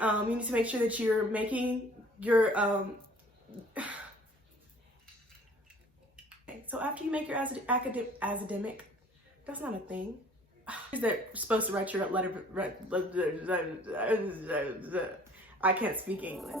you need to make sure that you're making your okay, so after you make your academic, that's not a thing. They're supposed to write your letter. I can't speak English.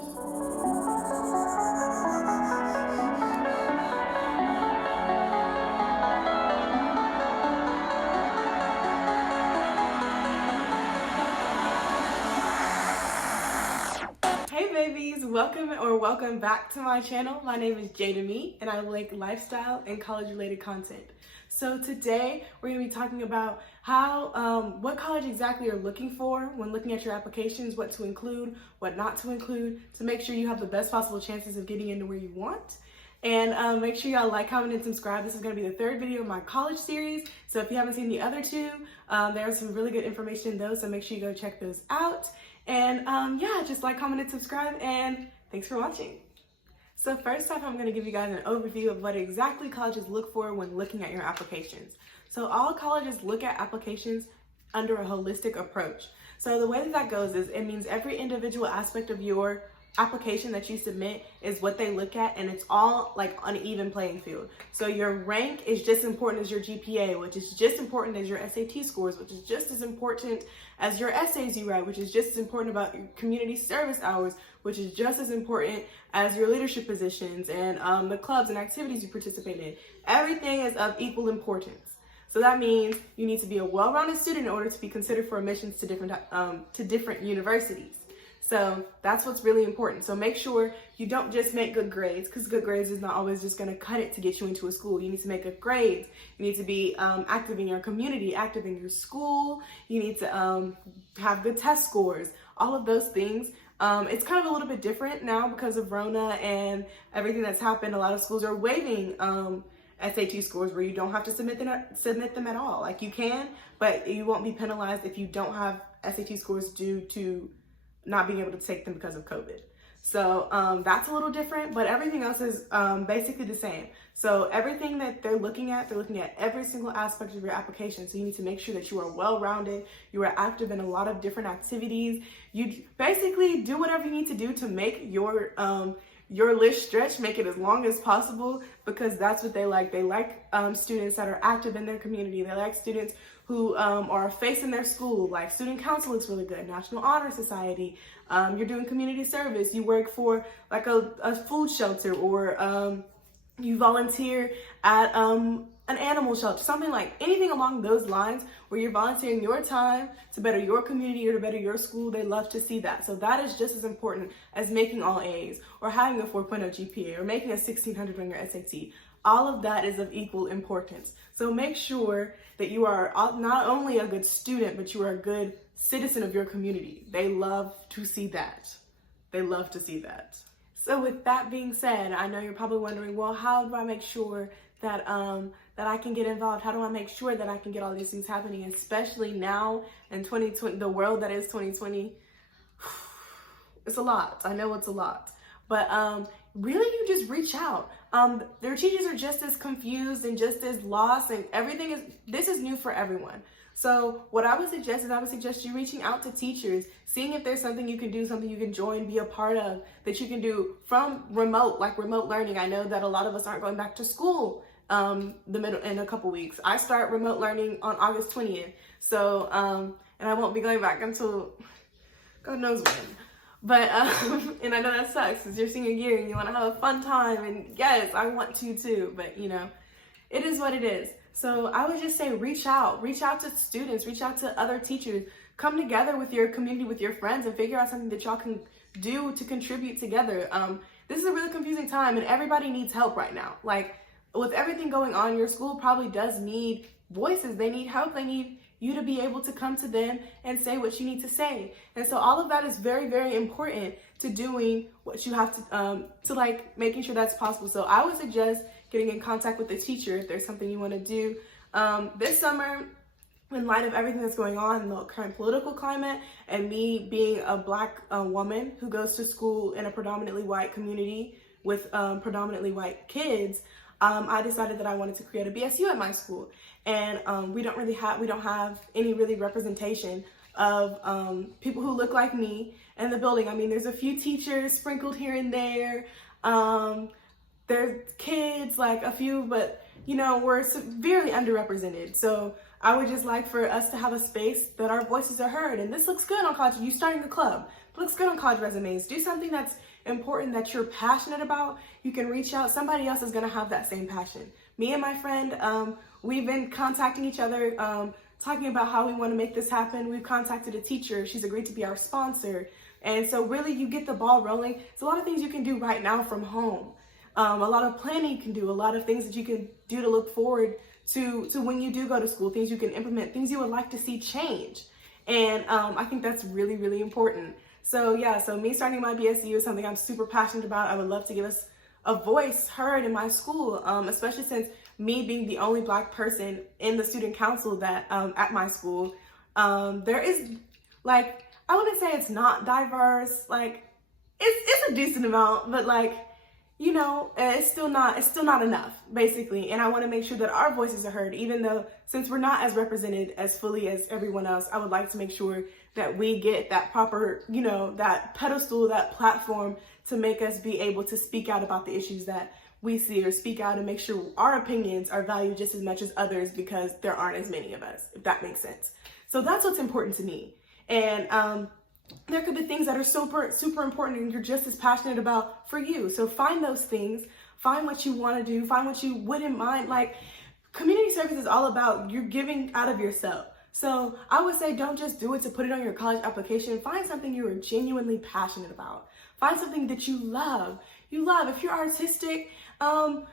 Hey babies, welcome back to my channel. My name is Jada Me, and I like lifestyle and college related content. So today we're going to be talking about how what college exactly you're looking for when looking at your applications, what to include, what not to include, to make sure you have the best possible chances of getting into where you want. And make sure y'all like, comment, and subscribe. This is going to be the third video of my college series. So if you haven't seen the other two, there's some really good information in those, so make sure you go check those out. And yeah, just like, comment, and subscribe, and thanks for watching. So first off, I'm going to give you guys an overview of what exactly colleges look for when looking at your applications. So all colleges look at applications under a holistic approach. So the way that goes is it means every individual aspect of your application that you submit is what they look at, and it's all like on an even playing field. So your rank is just as important as your GPA, which is just as important as your SAT scores, which is just as important as your essays you write, which is just as important about your community service hours, which is just as important as your leadership positions and the clubs and activities you participate in. Everything is of equal importance. So that means you need to be a well-rounded student in order to be considered for admissions to different universities. So that's what's really important. So make sure you don't just make good grades, because good grades is not always just going to cut it to get you into a school. You need to make good grades. You need to be active in your community, active in your school. You need to have good test scores, all of those things. It's kind of a little bit different now because of Rona and everything that's happened. A lot of schools are waiving SAT scores where you don't have to submit them at all. Like you can, but you won't be penalized if you don't have SAT scores due to not being able to take them because of COVID. So that's a little different, but everything else is basically the same. So everything that they're looking at every single aspect of your application. So you need to make sure that you are well-rounded, you are active in a lot of different activities. You basically do whatever you need to do to make your list stretch, make it as long as possible, because that's what they like. They like students that are active in their community. They like students who are a face in their school. Like student council is really good, National Honor Society. You're doing community service. You work for like a food shelter, or you volunteer at an animal shelter, something like anything along those lines where you're volunteering your time to better your community or to better your school. They love to see that. So that is just as important as making all A's or having a 4.0 GPA or making a 1600 on your SAT. All of that is of equal importance. So make sure that you are not only a good student, but you are a good citizen of your community. They love to see that. They love to see that. So with that being said, I know you're probably wondering, well, how do I make sure that that I can get involved? How do I make sure that I can get all these things happening, especially now in 2020, the world that is 2020? It's a lot. I know it's a lot. But really, you just reach out. Their teachers are just as confused and just as lost, and this is new for everyone. So what I would suggest you reaching out to teachers, seeing if there's something you can do, something you can join, be a part of, that you can do from remote learning. I know that a lot of us aren't going back to school in a couple weeks. I start remote learning on August 20th. So, and I won't be going back until God knows when. But, and I know that sucks because you're senior year and you want to have a fun time, and yes, I want to too, but you know, it is what it is. So I would just say reach out to students, reach out to other teachers, come together with your community, with your friends, and figure out something that y'all can do to contribute together. This is a really confusing time, and everybody needs help right now. Like with everything going on, your school probably does need voices. They need help. They need you to be able to come to them and say what you need to say. And so all of that is very, very important to doing what you have to like making sure that's possible. So I would suggest getting in contact with the teacher if there's something you want to do. This summer, in light of everything that's going on in the current political climate, and me being a Black woman who goes to school in a predominantly white community with predominantly white kids, I decided that I wanted to create a BSU at my school. And we don't have any really representation of people who look like me in the building. I mean, there's a few teachers sprinkled here and there. There's kids, like a few, but you know, we're severely underrepresented. So I would just like for us to have a space that our voices are heard. And this looks good on college. You starting a club, it looks good on college resumes. Do something that's important, that you're passionate about. You can reach out. Somebody else is going to have that same passion. Me and my friend, we've been contacting each other, talking about how we want to make this happen. We've contacted a teacher. She's agreed to be our sponsor. And so really you get the ball rolling. It's a lot of things you can do right now from home. A lot of planning you can do, a lot of things that you can do to look forward to when you do go to school, things you can implement, things you would like to see change. And I think that's really, really important. So yeah, so me starting my BSU is something I'm super passionate about. I would love to give us a voice heard in my school, especially since me being the only Black person in the student council that at my school, there is, like, I wouldn't say it's not diverse, like it's a decent amount, but like, you know, it's still not enough, basically. And I want to make sure that our voices are heard, even though since we're not as represented as fully as everyone else, I would like to make sure that we get that proper, you know, that pedestal, that platform to make us be able to speak out about the issues that we see, or speak out and make sure our opinions are valued just as much as others, because there aren't as many of us, if that makes sense. So that's what's important to me. And there could be things that are super important and you're just as passionate about for you. So find those things, find what you want to do, find what you wouldn't mind. Like, community service is all about you giving out of yourself. So I would say don't just do it to put it on your college application. Find something you are genuinely passionate about. Find something that you love. If you're artistic, find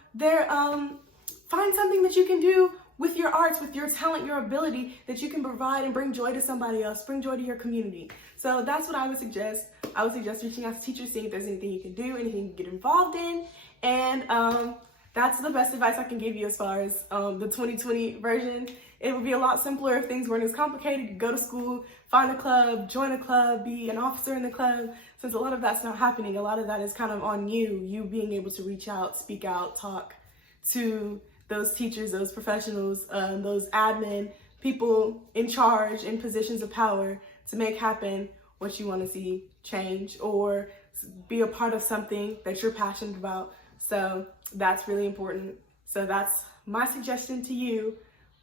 something that you can do with your arts, with your talent, your ability, that you can provide and bring joy to somebody else, bring joy to your community. So that's what I would suggest. I would suggest reaching out to teachers, seeing if there's anything you can do, anything you can get involved in. And that's the best advice I can give you as far as the 2020 version. It would be a lot simpler if things weren't as complicated. You go to school, find a club, join a club, be an officer in the club. Since a lot of that's not happening, a lot of that is kind of on you being able to reach out, speak out, talk to those teachers, those professionals, those admin, people in charge, in positions of power, to make happen what you want to see change, or be a part of something that you're passionate about. So that's really important. So that's my suggestion to you,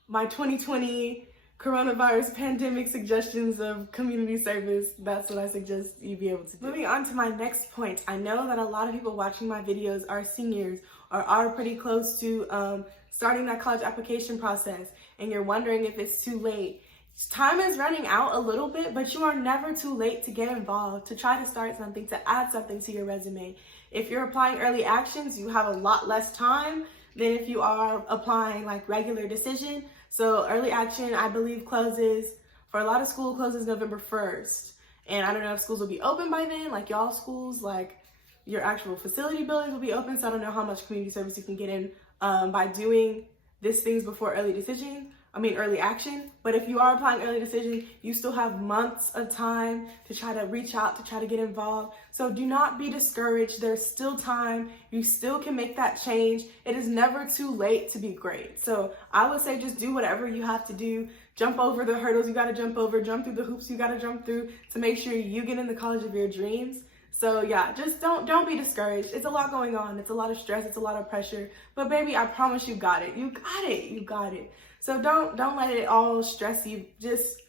my 2020 coronavirus pandemic suggestions of community service. That's what I suggest you be able to do. Moving on to my next point. I know that a lot of people watching my videos are seniors or are pretty close to starting that college application process, and you're wondering if it's too late. Time is running out a little bit, but you are never too late to get involved, to try to start something, to add something to your resume. If you're applying early actions, you have a lot less time than if you are applying like regular decision. So early action, I believe, closes, for a lot of school, closes November 1st. And I don't know if schools will be open by then, like y'all schools, like your actual facility buildings will be open. So I don't know how much community service you can get in by doing these things before early action. But if you are applying early decision, you still have months of time to try to reach out, to try to get involved. So do not be discouraged. There's still time. You still can make that change. It is never too late to be great. So I would say just do whatever you have to do. Jump over the hurdles you got to jump over, jump through the hoops you got to jump through to make sure you get in the college of your dreams. So yeah, just don't be discouraged. It's a lot going on. It's a lot of stress. It's a lot of pressure. But baby, I promise you got it. You got it. You got it. So don't let it all stress you. Just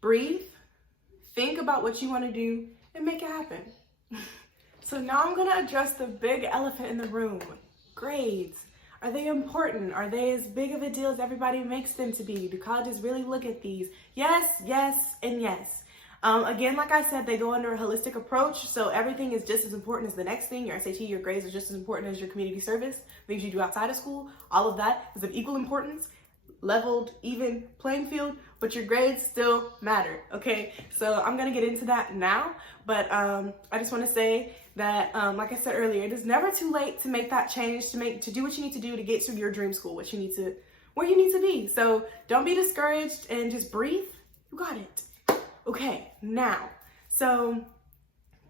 breathe, think about what you want to do, and make it happen. So now I'm going to address the big elephant in the room. Grades. Are they important? Are they as big of a deal as everybody makes them to be? Do colleges really look at these? Yes, yes, and yes. Again, like I said, they go under a holistic approach. So everything is just as important as the next thing. Your SAT, your grades are just as important as your community service, things you do outside of school. All of that is of equal importance, leveled, even playing field, but your grades still matter, okay? So I'm gonna get into that now, but I just wanna say that, like I said earlier, it is never too late to make that change, to do what you need to do to get to your dream school, where you need to be. So don't be discouraged and just breathe. You got it. Okay, now, so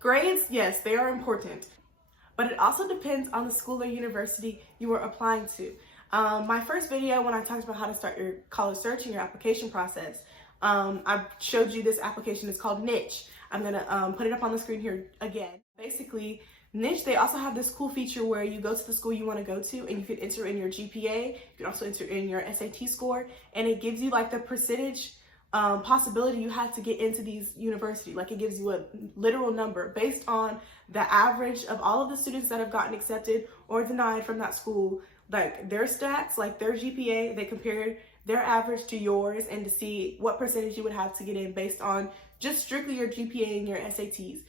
grades, yes, they are important, but it also depends on the school or university you are applying to. My first video, when I talked about how to start your college search and your application process, I showed you this application. It's called Niche. I'm gonna put it up on the screen here again. Basically, Niche, they also have this cool feature where you go to the school you want to go to and you can enter in your GPA. You can also enter in your SAT score, and it gives you like the percentage possibility you have to get into these universities. Like it gives you a literal number based on the average of all of the students that have gotten accepted or denied from that school, like their stats, like their GPA, they compare their average to yours and to see what percentage you would have to get in based on just strictly your GPA and your SATs.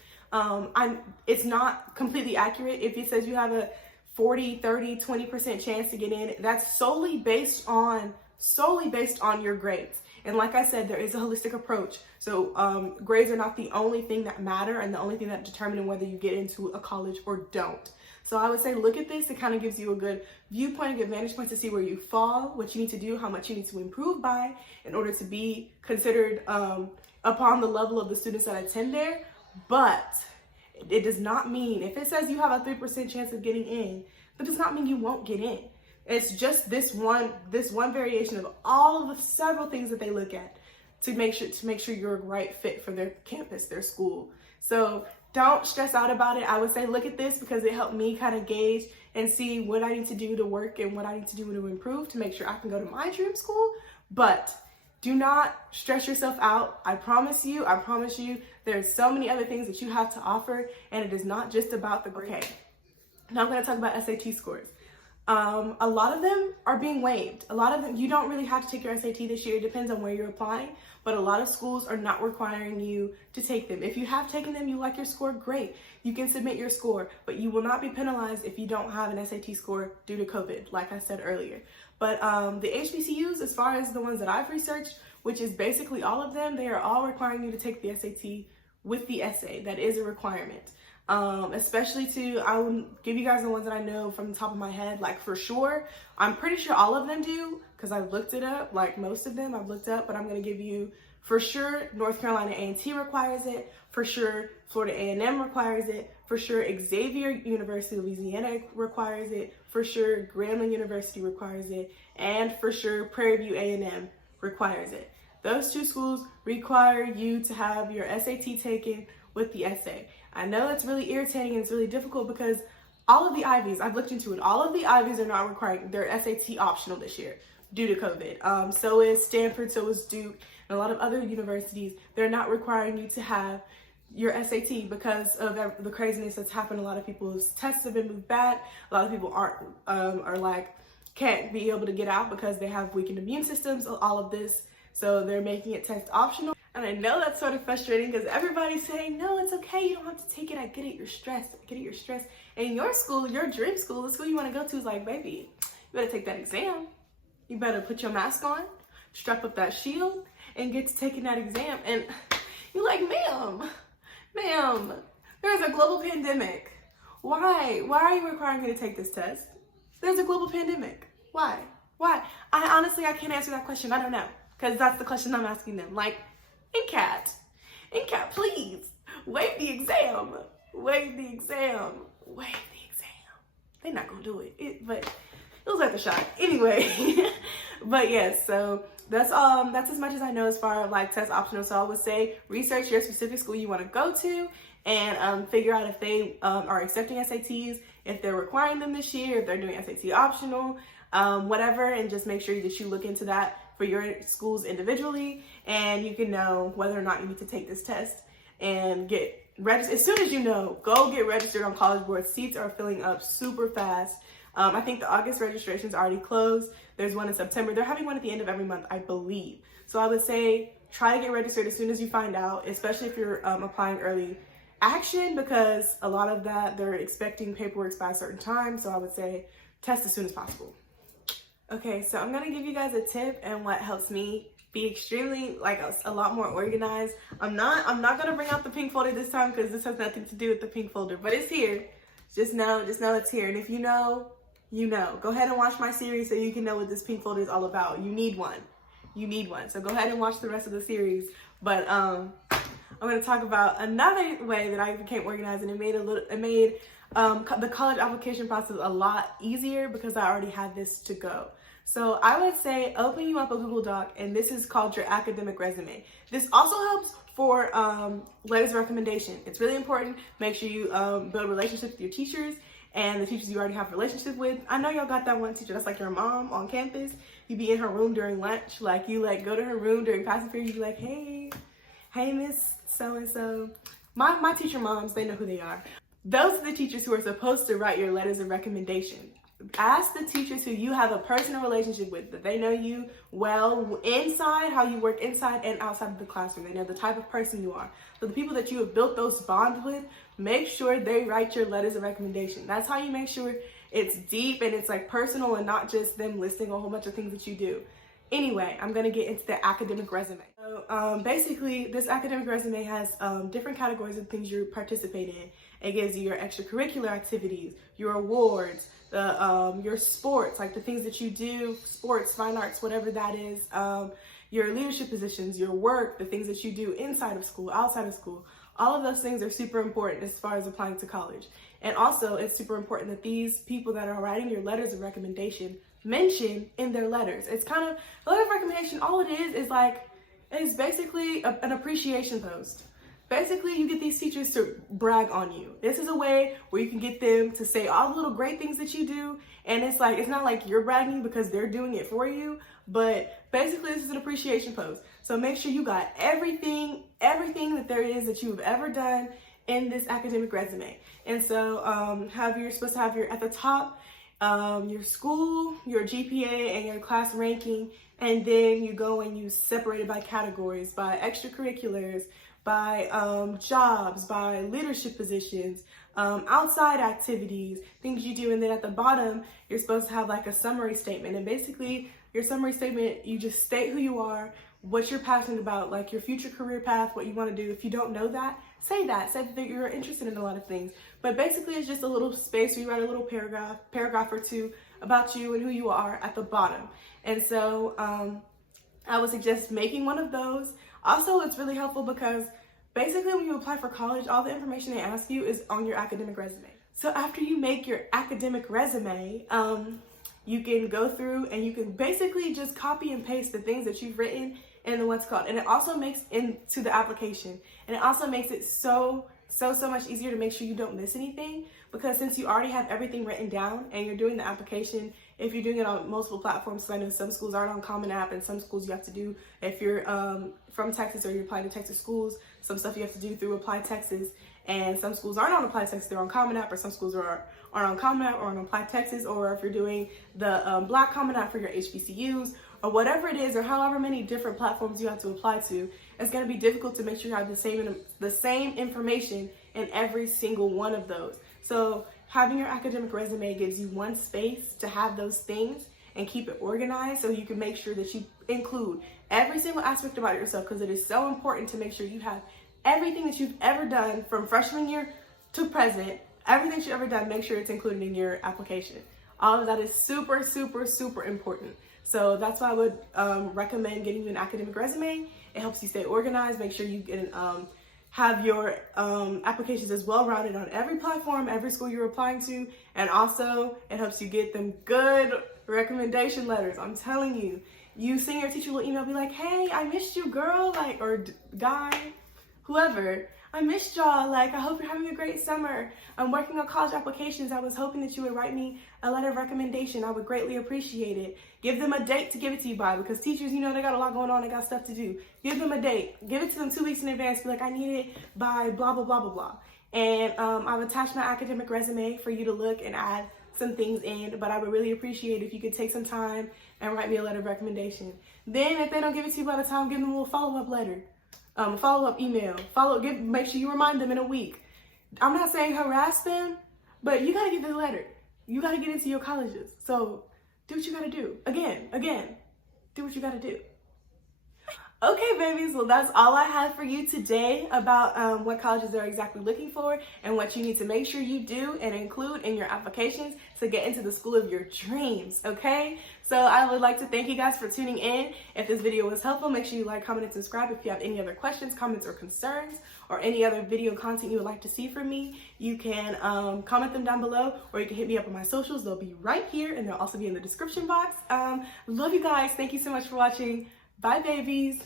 It's not completely accurate. If it says you have a 40, 30, 20% chance to get in, that's solely based on your grades. And like I said, there is a holistic approach. So grades are not the only thing that matter and the only thing that determine whether you get into a college or don't. So I would say look at this. It kind of gives you a good viewpoint, a good vantage point to see where you fall, what you need to do, how much you need to improve by in order to be considered upon the level of the students that attend there. But it does not mean, if it says you have a 3% chance of getting in, that does not mean you won't get in. It's just this one variation of all of the several things that they look at to make sure you're a right fit for their campus, their school. So don't stress out about it. I would say look at this because it helped me kind of gauge and see what I need to do to work and what I need to do to improve to make sure I can go to my dream school. But do not stress yourself out. I promise you, there's so many other things that you have to offer, and it is not just about the grade. Okay, now I'm gonna talk about SAT scores. A lot of them are being waived. A lot of them, you don't really have to take your SAT this year. It depends on where you're applying, but a lot of schools are not requiring you to take them. If you have taken them, you like your score, great. You can submit your score, but you will not be penalized if you don't have an SAT score due to COVID, like I said earlier. But the HBCUs, as far as the ones that I've researched, which is basically all of them, they are all requiring you to take the SAT with the essay. That is a requirement. Especially I will give you guys the ones that I know from the top of my head, like for sure. I'm pretty sure all of them do because I've looked it up, like most of them I've looked up, but I'm going to give you for sure North Carolina A&T requires it, for sure Florida A&M requires it, for sure Xavier University Louisiana requires it, for sure Grambling University requires it, and for sure Prairie View A&M requires it. Those two schools require you to have your SAT taken with the essay. I know it's really irritating and it's really difficult because all of the Ivies, I've looked into it, all of the Ivies are not requiring, they're SAT optional this year due to COVID. So is Stanford, so is Duke, and a lot of other universities, they're not requiring you to have your SAT because of the craziness that's happened. A lot of people's tests have been moved back. A lot of people can't be able to get out because they have weakened immune systems, all of this. So they're making it test optional. And I know that's sort of frustrating because everybody's saying, no, it's okay, you don't have to take it. I get it, you're stressed. I get it, you're stressed. And your school, your dream school, the school you want to go to is like, baby, you better take that exam. You better put your mask on, strap up that shield, and get to taking that exam. And you're like, ma'am, there's a global pandemic. Why are you requiring me to take this test? There's a global pandemic. Why? I can't answer that question. I don't know. Because that's the question I'm asking them. Like, NCAT, please, waive the exam. They're not gonna do it, but it was worth a shot. Anyway, but yes, so that's as much as I know as far as like test optional. So I would say research your specific school you want to go to and figure out if they are accepting SATs, if they're requiring them this year, if they're doing SAT optional, whatever, and just make sure that you look into that for your schools individually, and you can know whether or not you need to take this test and get registered. As soon as you know, go get registered on College Board. Seats are filling up super fast. I think the August registration is already closed. There's one in September. They're having one at the end of every month, I believe. So I would say try to get registered as soon as you find out, especially if you're applying early action, because a lot of that, they're expecting paperwork by a certain time. So I would say test as soon as possible. Okay, so I'm gonna give you guys a tip and what helps me be extremely, like, a lot more organized. I'm not gonna bring out the pink folder this time because this has nothing to do with the pink folder, but it's here. Just know it's here. And if you know, you know. Go ahead and watch my series so you can know what this pink folder is all about. You need one. So go ahead and watch the rest of the series. But I'm gonna talk about another way that I became organized, and it made the college application process a lot easier because I already had this to go. So I would say open you up a Google Doc, and this is called your academic resume. This also helps for letters of recommendation. It's really important. Make sure you build relationships with your teachers and the teachers you already have a relationship with. I know y'all got that one teacher that's like your mom on campus. You be in her room during lunch, like you like go to her room during passing period, you be like, hey Miss so-and-so. My teacher moms, they know who they are. Those are the teachers who are supposed to write your letters of recommendation. Ask the teachers who you have a personal relationship with, that they know you well inside, how you work inside and outside of the classroom. They know the type of person you are. So the people that you have built those bonds with, make sure they write your letters of recommendation. That's how you make sure it's deep and it's like personal and not just them listing a whole bunch of things that you do. Anyway, I'm going to get into the academic resume. So basically, this academic resume has different categories of things you participate in. It gives you your extracurricular activities, your awards, your sports, like the things that you do, sports, fine arts, whatever that is, your leadership positions, your work, the things that you do inside of school, outside of school. All of those things are super important as far as applying to college. And also, it's super important that these people that are writing your letters of recommendation mention in their letters. It's kind of, a letter of recommendation, all it is like, it's basically an appreciation post. Basically, you get these teachers to brag on you. This is a way where you can get them to say all the little great things that you do. And it's like, it's not like you're bragging because they're doing it for you, but basically this is an appreciation post. So make sure you got everything that there is that you've ever done in this academic resume. And so you're supposed to have at the top, your school, your GPA, and your class ranking. And then you go and you separate it by categories, by extracurriculars, by jobs, by leadership positions, outside activities, things you do. And then at the bottom, you're supposed to have like a summary statement. And basically your summary statement, you just state who you are, what you're passionate about, like your future career path, what you want to do. If you don't know that, say that you're interested in a lot of things. But basically it's just a little space where you write a little paragraph or two about you and who you are at the bottom. And so I would suggest making one of those. Also, it's really helpful because basically when you apply for college, all the information they ask you is on your academic resume. So after you make your academic resume, you can go through and you can basically just copy and paste the things that you've written in what's called, and it also makes into the application. And it also makes it so much easier to make sure you don't miss anything, because since you already have everything written down and you're doing the application, if you're doing it on multiple platforms, so I know some schools aren't on Common App and some schools you have to do, if you're from Texas or you're applying to Texas schools, some stuff you have to do through Apply Texas, and some schools aren't on Apply Texas, they're on Common App, or some schools aren't on Common App or on Apply Texas, or if you're doing the Black Common App for your HBCUs, or whatever it is, or however many different platforms you have to apply to, it's going to be difficult to make sure you have the same information in every single one of those. So having your academic resume gives you one space to have those things and keep it organized, so you can make sure that you include every single aspect about yourself, because it is so important to make sure you have everything that you've ever done from freshman year to present, everything that you've ever done, make sure it's included in your application. All of that is super important. So that's why I would recommend getting you an academic resume. It helps you stay organized, make sure you get have your applications as well-rounded on every platform, every school you're applying to, and also it helps you get them good recommendation letters. I'm telling you, you send your teacher a little email, be like, hey, I missed you, girl, like, or guy, whoever, I missed y'all, like, I hope you're having a great summer. I'm working on college applications. I was hoping that you would write me a letter of recommendation. I would greatly appreciate it. Give them a date to give it to you by, because teachers, you know, they got a lot going on. They got stuff to do. Give them a date. Give it to them 2 weeks in advance. Be like, I need it by blah, blah, blah, blah, blah. And I've attached my academic resume for you to look and add some things in, but I would really appreciate if you could take some time and write me a letter of recommendation. Then if they don't give it to you by the time, give them a little follow-up letter. Follow-up email, make sure you remind them in a week. I'm not saying harass them, but you gotta get the letter. You gotta get into your colleges. So do what you gotta do. Again, do what you gotta do. Okay, babies, well, that's all I have for you today about what colleges they're exactly looking for and what you need to make sure you do and include in your applications to get into the school of your dreams, okay? So I would like to thank you guys for tuning in. If this video was helpful, make sure you like, comment, and subscribe. If you have any other questions, comments, or concerns, or any other video content you would like to see from me, you can comment them down below, or you can hit me up on my socials. They'll be right here, and they'll also be in the description box. Love you guys. Thank you so much for watching. Bye, babies.